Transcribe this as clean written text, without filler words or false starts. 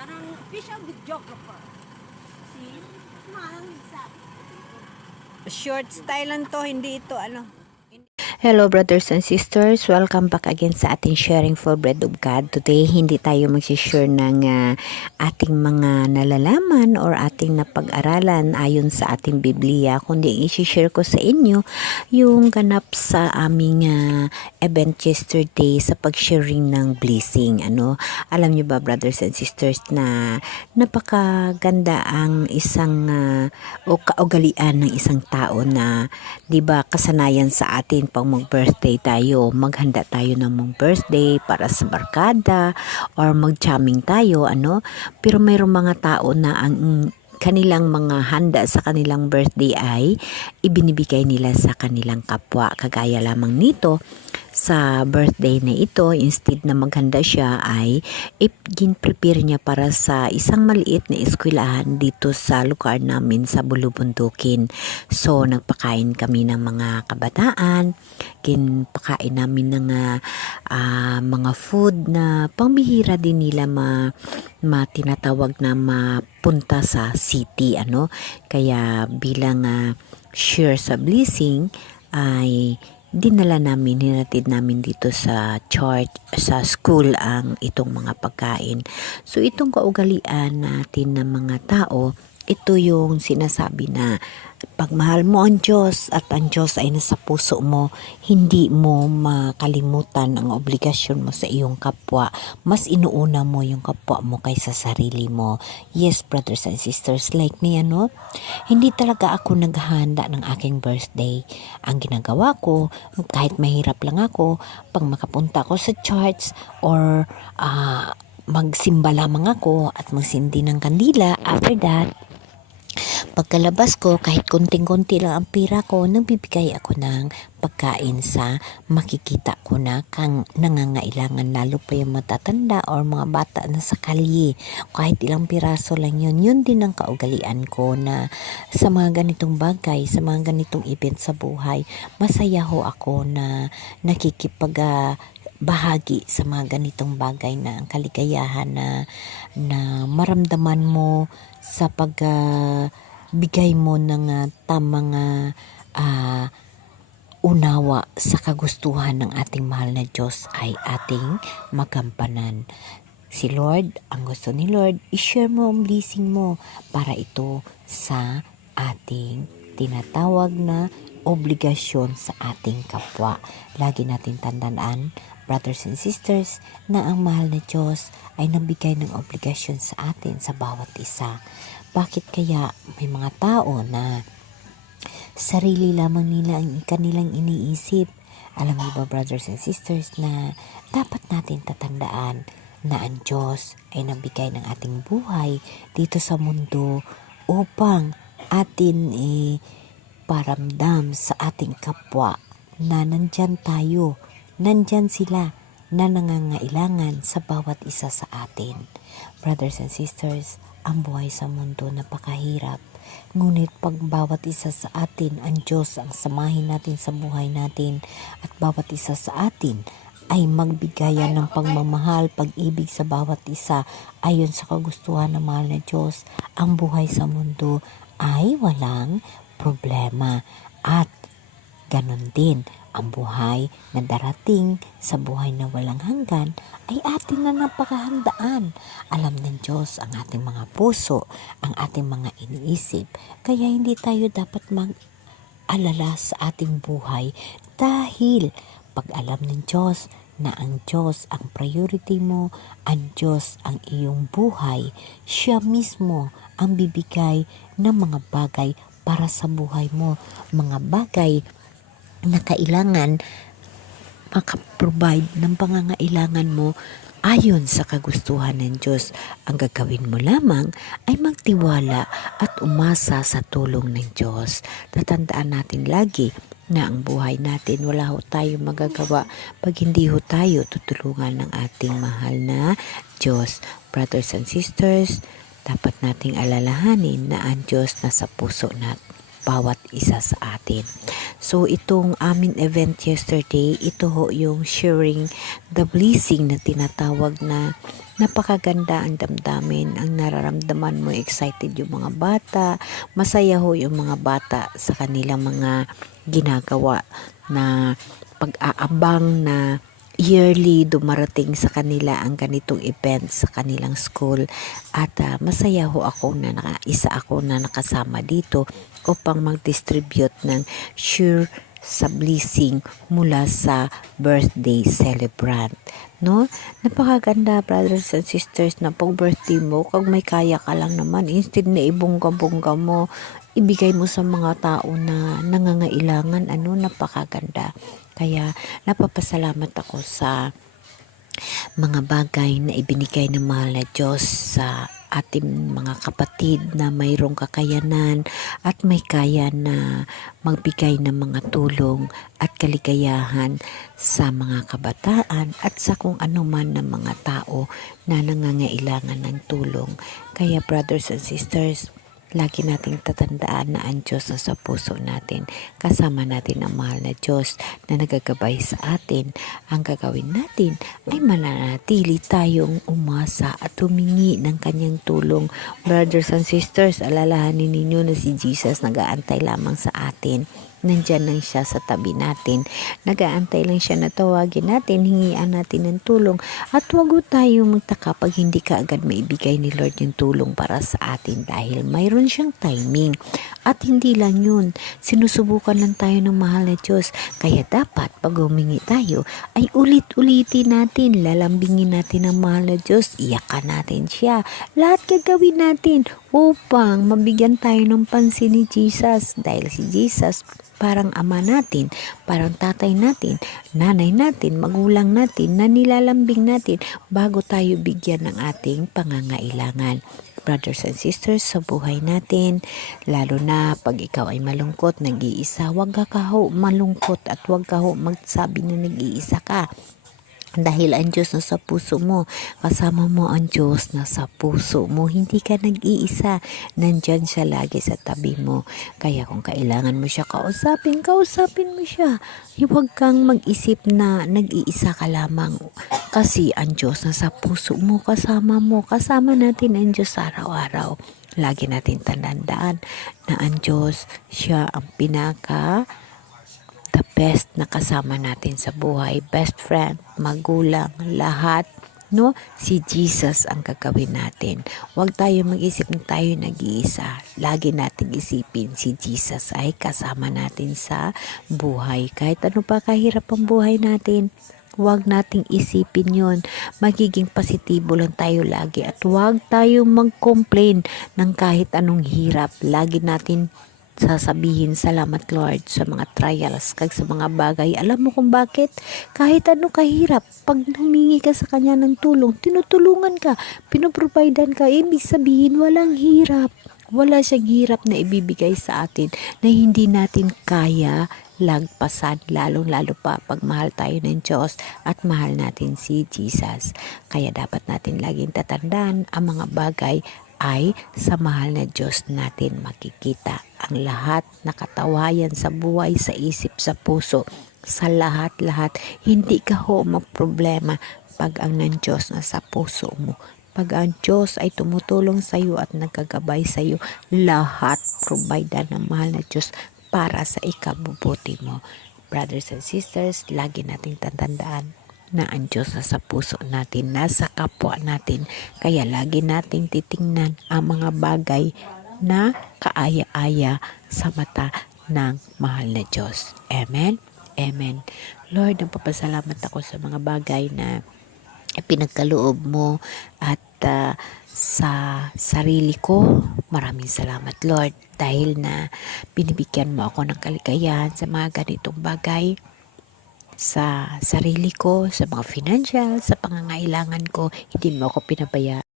Parang official videographer. See? Manang isa. Short style lang to, hindi ito Hello brothers and sisters, welcome back again sa ating sharing for bread of God. Today, hindi tayo mag-share ng ating mga nalalaman or ating napag-aralan ayon sa ating Biblia, kundi i-share ko sa inyo yung ganap sa aming event yesterday sa pag-sharing ng blessing. Alam niyo ba brothers and sisters na napakaganda ang isang o kaugalian ng isang tao na 'di ba kasanayan sa atin pang mag-birthday tayo, maghanda tayo ng birthday para sa barkada or mag-jamming tayo, pero mayroong mga tao na ang kanilang mga handa sa kanilang birthday ay ibinibigay nila sa kanilang kapwa. Kagaya lamang nito, sa birthday na ito, instead na maghanda siya ay gin-prepare niya para sa isang maliit na eskwelahan dito sa lugar namin sa Bulubundukin. So, nagpakain kami ng mga kabataan, ginpakain namin ng mga food na pambihira din nila matinatawag na mapunta sa city. Kaya bilang share sa blessing ay hinatid namin dito sa church, sa school ang itong mga pagkain. So itong kaugalian natin ng mga tao, ito yung sinasabi na pagmahal mo ang Diyos at ang Diyos ay nasa puso mo, hindi mo makalimutan ang obligasyon mo sa iyong kapwa. Mas inuuna mo yung kapwa mo kaysa sarili mo. Yes, brothers and sisters, like me, hindi talaga ako naghahanda ng aking birthday. Ang ginagawa ko, kahit mahirap lang ako, pag makapunta ako sa church or magsimba lamang ako at magsindi ng kandila, after that, pagkalabas ko, kahit konting-konti lang ang pira ko, nagbibigay ako ng pagkain sa makikita ko na kang nangangailangan, lalo pa yung matatanda or mga bata na sa kalye. Kahit ilang piraso lang yun, yun din ang kaugalian ko na sa mga ganitong bagay, sa mga ganitong event sa buhay, masaya ho ako na bahagi sa mga ganitong bagay na ang kaligayahan na maramdaman mo sa bigay mo ng tamang unawa sa kagustuhan ng ating mahal na Diyos ay ating magampanan. Si Lord, ang gusto ni Lord, i-share mo ang blessing mo para ito sa ating tinatawag na obligasyon sa ating kapwa. Lagi natin tandaan, brothers and sisters, na ang mahal na Diyos ay nabigay ng obligasyon sa atin sa bawat isa. Bakit kaya may mga tao na sarili lamang nila ang kanilang iniisip? Alam mo ba brothers and sisters na dapat natin tatandaan na ang Diyos ay nabigay ng ating buhay dito sa mundo upang atin paramdam sa ating kapwa na nandyan tayo, nandyan sila na nangangailangan sa bawat isa sa atin. Brothers and sisters, ang buhay sa mundo napakahirap. Ngunit pag bawat isa sa atin, ang Diyos ang samahin natin sa buhay natin at bawat isa sa atin ay magbigayan ng pagmamahal, pag-ibig sa bawat isa ayon sa kagustuhan ng mahal na Diyos, ang buhay sa mundo ay walang problema. At ganon din, ang buhay na darating sa buhay na walang hanggan ay atin na napakahandaan. Alam ng Diyos ang ating mga puso, ang ating mga iniisip. Kaya hindi tayo dapat mag-alala sa ating buhay dahil pag alam ng Diyos na ang Diyos ang priority mo, ang Diyos ang iyong buhay, siya mismo ang bibigay ng mga bagay para sa buhay mo. Mga bagay na kailangan makaprovide ng pangangailangan mo ayon sa kagustuhan ng Diyos. Ang gagawin mo lamang ay magtiwala at umasa sa tulong ng Diyos. Tatandaan natin lagi na ang buhay natin wala ho tayo magagawa pag hindi ho tayo tutulungan ng ating mahal na Diyos. Brothers and sisters, dapat nating alalahanin na ang Diyos nasa puso natin. bawat isa sa atin. So itong aming event yesterday, ito ho yung sharing the blessing na tinatawag na napakaganda ang damdamin, ang nararamdaman mo, excited yung mga bata, masaya ho yung mga bata sa kanilang mga ginagawa na pag-aabang na yearly dumarating sa kanila ang ganitong event sa kanilang school at masaya ho ako na isa ako na nakasama dito upang mag-distribute ng sure sa blessing mula sa birthday celebrant. No? Napakaganda, brothers and sisters, na pag birthday mo, kag may kaya ka lang naman, instead na ibongga-bongga mo, ibigay mo sa mga tao na nangangailangan, napakaganda. Kaya napapasalamat ako sa mga bagay na ibinigay ng mahal na Diyos sa ating mga kapatid na mayroong kakayanan at may kaya na magbigay ng mga tulong at kaligayahan sa mga kabataan at sa kung ano man ng mga tao na nangangailangan ng tulong. Kaya brothers and sisters, lagi nating tatandaan na ang Diyos na sa puso natin. Kasama natin ang mahal na Diyos na nagagabay sa atin. Ang gagawin natin ay mananatili tayong umasa at humingi ng kanyang tulong. Brothers and sisters, alalahanin ninyo na si Jesus nag-aantay lamang sa atin. Nandyan lang siya sa tabi natin. Nag-aantay lang siya na tawagin natin, hingian natin ng tulong. At huwag tayo magtaka pag hindi ka agad maibigay ni Lord yung tulong para sa atin dahil mayroon siyang timing. At hindi lang yun, sinusubukan lang tayo ng mahal na Diyos. Kaya dapat pag humingi tayo ay ulit-ulitin natin, lalambingin natin ang mahal na Diyos, iyakan natin siya. Lahat gagawin natin upang mabigyan tayo ng pansin ni Jesus dahil si Jesus parang ama natin, parang tatay natin, nanay natin, magulang natin na nilalambing natin bago tayo bigyan ng ating pangangailangan. Brothers and sisters, sa buhay natin, lalo na pag ikaw ay malungkot, nag-iisa, huwag ka ho malungkot at huwag ka ho magsabi na nag-iisa ka. Dahil ang Diyos na sa puso mo, kasama mo ang Diyos na sa puso mo, hindi ka nag-iisa, nandyan siya lagi sa tabi mo. Kaya kung kailangan mo siya kausapin mo siya. Huwag kang mag-isip na nag-iisa ka lamang kasi ang Diyos na sa puso mo, kasama natin ang Diyos araw-araw. Lagi natin tandaan na ang Diyos, siya ang the best na kasama natin sa buhay, best friend, magulang, lahat, no? Si Jesus ang gagawin natin. Huwag tayo mag-isip na tayo nag-iisa. Lagi nating isipin si Jesus ay kasama natin sa buhay. Kahit ano pa kahirap ang buhay natin, huwag nating isipin yon. Magiging positibo lang tayo lagi at huwag tayong mag-complain ng kahit anong hirap. Lagi natin sasabihin, salamat Lord sa mga trials, kag sa mga bagay. Alam mo kung bakit? Kahit ano kahirap, pag humingi ka sa Kanya ng tulong, tinutulungan ka, pinoprovidean ka, ibig sabihin walang hirap. Wala siyang hirap na ibibigay sa atin na hindi natin kaya lagpasan, lalong-lalo pa pag mahal tayo ng Diyos at mahal natin si Jesus. Kaya dapat natin laging tatandaan ang mga bagay ay sa mahal na Diyos natin makikita ang lahat na katawayan sa buhay, sa isip, sa puso, sa lahat-lahat. Hindi ka ho magproblema pag ang ng Diyos na sa puso mo. Pag ang Diyos ay tumutulong sa iyo at nagkagabay sa iyo, lahat provide ng mahal na Diyos para sa ikabubuti mo. Brothers and sisters, lagi nating tatandaan na ang Diyos na sa puso natin, nasa kapwa natin. Kaya lagi nating titingnan ang mga bagay na kaaya-aya sa mata ng mahal na Diyos. Amen? Amen. Lord, nagpapasalamat ako sa mga bagay na pinagkaloob mo at sa sarili ko. Maraming salamat Lord dahil na binibigyan mo ako ng kaligayahan sa mga ganitong bagay sa sarili ko, sa mga financial, sa pangangailangan ko. Hindi mo ako pinabayaan.